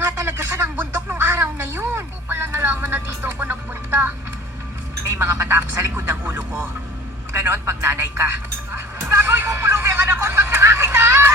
nga talaga siya ng bundok nung araw na yun. Hindi ko pala nalaman na dito ako nagpunta. May mga patak sa likod ng ulo ko. Ganon pag nanay ka. Gagawin mo pulong yung anak ko at magkakakitaan!